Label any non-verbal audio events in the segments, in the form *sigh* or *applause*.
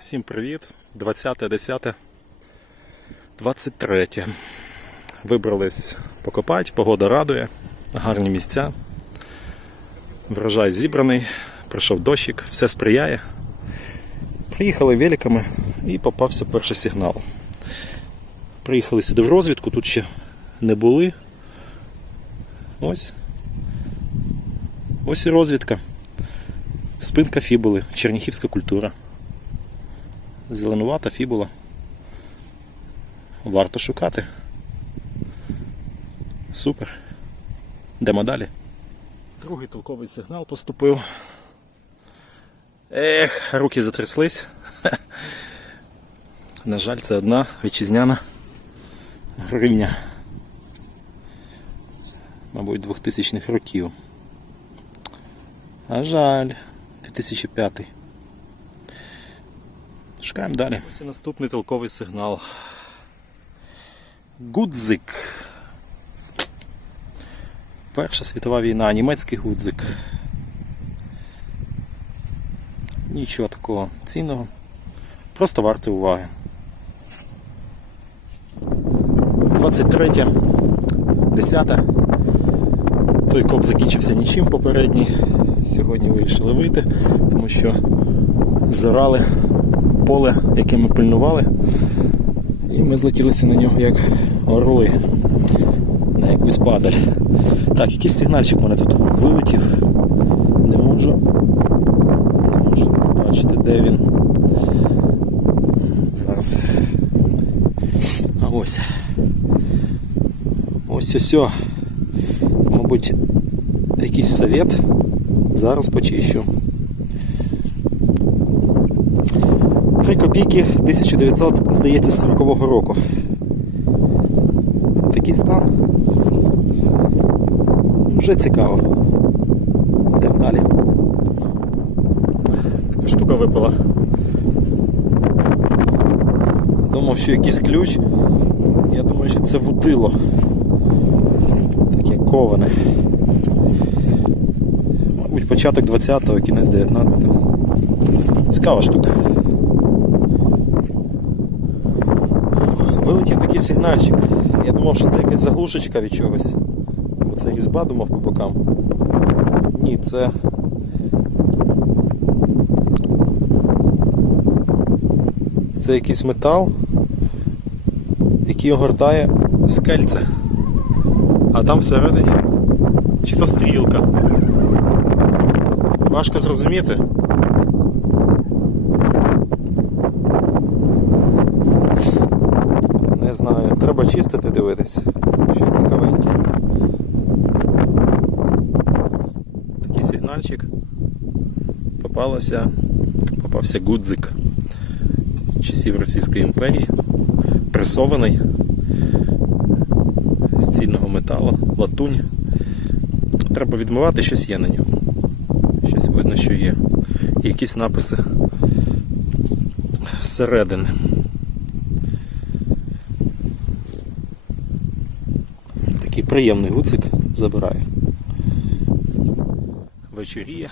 Всім привіт! 20.10. 23. Вибрались покопати, погода радує, гарні місця. Врожай зібраний, прийшов дощик, все сприяє. Приїхали великами і попався перший сигнал. Приїхали сюди в розвідку, тут ще не були. Ось. Ось і розвідка. Спинка фібули, черніхівська культура. Зеленувата фібула. Варто шукати. Супер. Йдемо далі. Другий толковий сигнал поступив. Ех, руки затряслись. На жаль, це одна вітчизняна гривня. Мабуть, 2000-х років. А жаль, 2005. Шукаємо далі. Ось і наступний толковий сигнал. Гудзик. Перша світова війна, німецький гудзик. Нічого такого цінного. Просто варто уваги. 23. 10. Той коп закінчився нічим попередній. Сьогодні вирішили вийти, тому що зорали поле, яке ми пильнували, і ми злетілися на нього як орли на якусь падаль. Так, якийсь сигнальчик у мене тут вилетів. Не можу. Не можу побачити, де він. Зараз. А ось. Ось ось. Мабуть, якийсь совет. Зараз почищу. 3 копійки 1900, здається, 40 року. Такий стан. Вже цікаво. Йдемо далі. Така штука випала. Думав, що якийсь ключ. Я думаю, що це вудило. Таке коване. Мабуть, початок 20-го, кінець 19-го. Цікава штука. Вилетів такий сигнальчик. Я думав, що це якась заглушечка від чогось. Це різьба думав по бокам. Ні, це. Це якийсь метал, який огортає скельце. А там всередині чи то стрілка. Важко зрозуміти. Не знаю, треба чистити, дивитися. Щось цікавеньке. Такий сигнальчик. Попалося, попався гудзик часів Російської імперії. Пресований з цільного металу, латунь. Треба відмивати, щось є на ньому. Щось видно, що є. Якісь написи зсередини. Такий приємний гуцик забираю. Вечоріє.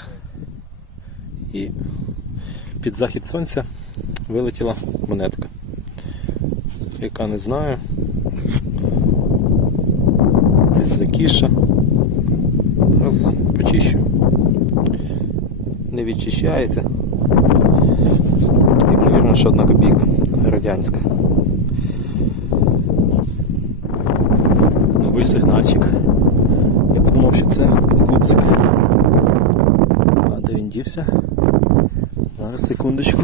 І під захід сонця вилетіла монетка. Яка не знаю. Десь закіша. Зараз почищу. Не відчищається. Ймовірно, що одна копійка радянська. Новий сигнальчик. Я подумав, що це гудзик. А де він дівся? Зараз секундочку.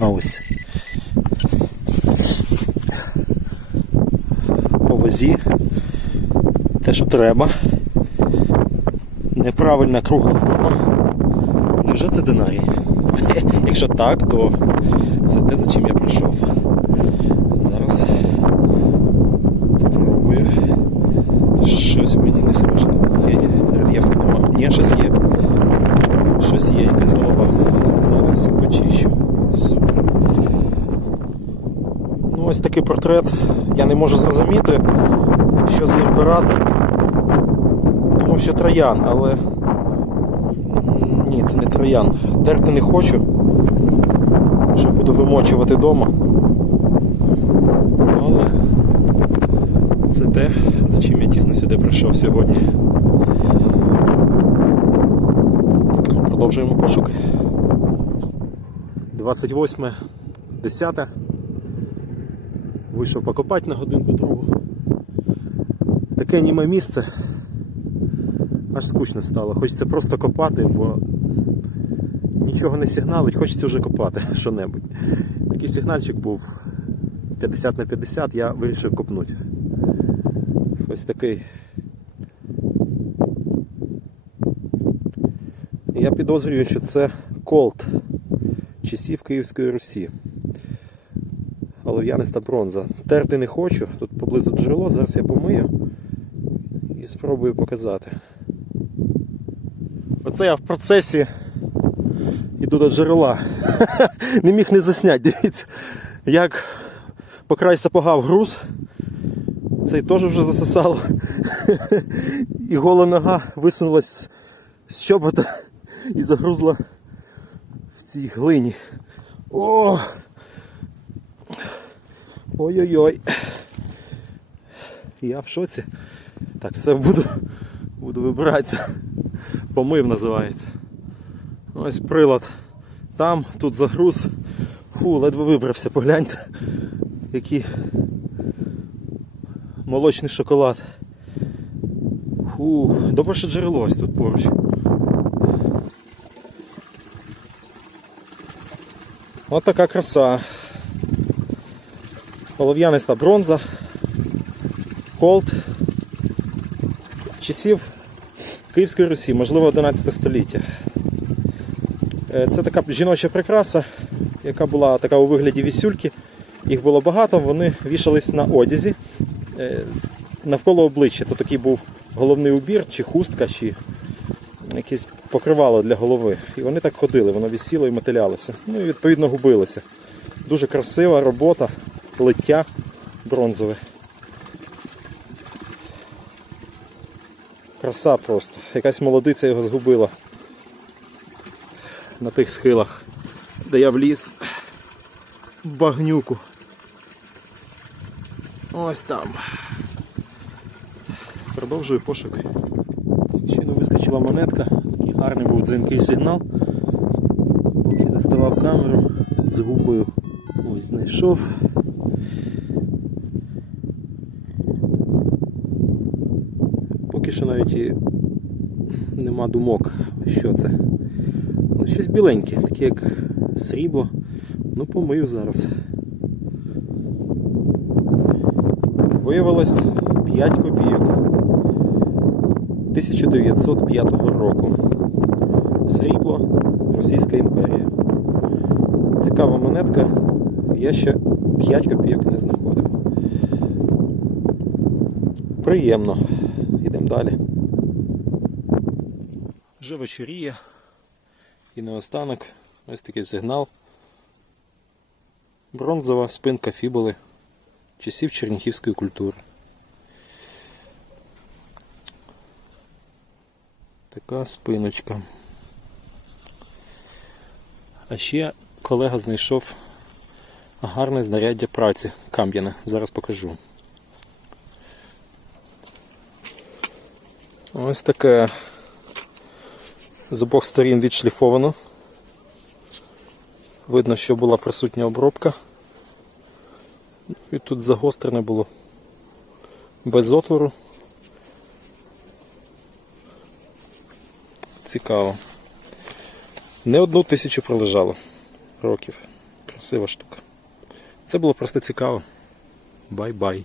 А ось. По вазі. Те, що треба. Неправильна кругла форма. Невже це динарій? *laughs* Якщо так, то це те, за чим я прийшов. Зараз спробую. Щось мені не схоже на динарій. Рельєфу нема. Ні, щось є. Щось є, якась голова. Зараз почищу. Супер. Ну, ось такий портрет. Я не можу зрозуміти, що за імператор. Думав, що троян, але Ні, це не троян. Терти не хочу. Що буду вимочувати вдома. Але це те, за чим я тісно сюди прийшов сьогодні. Продовжуємо пошук. 28 10 Вийшов покопати на годинку другу. Таке німе місце. Аж скучно стало. Хочеться просто копати, бо нічого не сигналить, хочеться вже копати *laughs* що-небудь. Такий сигнальчик був 50 на 50, я вирішив копнути. Ось такий. Я підозрюю, що це колт часів Київської Русі. Олов'яниста бронза. Терти не хочу, тут поблизу джерело, зараз я помию і спробую показати. Оце я в процесі іду до джерела. *laughs* Не міг не засняти, дивіться. Як по край сапога в груз. Цей теж вже засосало. *laughs* І гола нога висунулась з чобота і загрузла в цій глині. О! Ой-ой-ой. Я в шоці. Так, все буду, буду вибиратися. Помив називається. Ось прилад. Там, тут загруз. Фу, ледве вибрався, погляньте. Який молочний шоколад. Фу, добре, що джерело ось тут поруч. Ось така краса. Олов'яниста бронза. Колт. Часів Київської Русі, можливо, 11 століття. Е, Це така жіноча прикраса, яка була така у вигляді вісюльки. Їх було багато, вони вішались на одязі е, навколо обличчя. То такий був головний убір, чи хустка, чи якесь покривало для голови. І вони так ходили, воно вісіло і мотилялося. Ну і відповідно губилося. Дуже красива робота, лиття бронзове. Краса просто. Якась молодиця його згубила на тих схилах, де я вліз в багнюку. Ось там. Продовжую пошук. Не вискочила монетка, такий гарний був дзвінкий сигнал. Поки доставав камеру, згубив. Ось знайшов. Поки що навіть і нема думок, що це. Але щось біленьке, таке як срібло. Ну, помию зараз. Виявилось 5 копійок 1905 року. Срібло, Російська імперія. Цікава монетка. Я ще 5 копійок не знаходив. Приємно. Йдемо далі. Вже вечоріє. І наостанок ось такий сигнал. Бронзова спинка фібули часів черніхівської культури. Така спиночка. А ще колега знайшов гарне знаряддя праці кам'яне. Зараз покажу. Ось таке з обох сторін відшліфовано. Видно, що була присутня обробка. І тут загострене було без отвору. Цікаво. Не одну тисячу пролежало років. Красива штука. Це було просто цікаво. Бай-бай.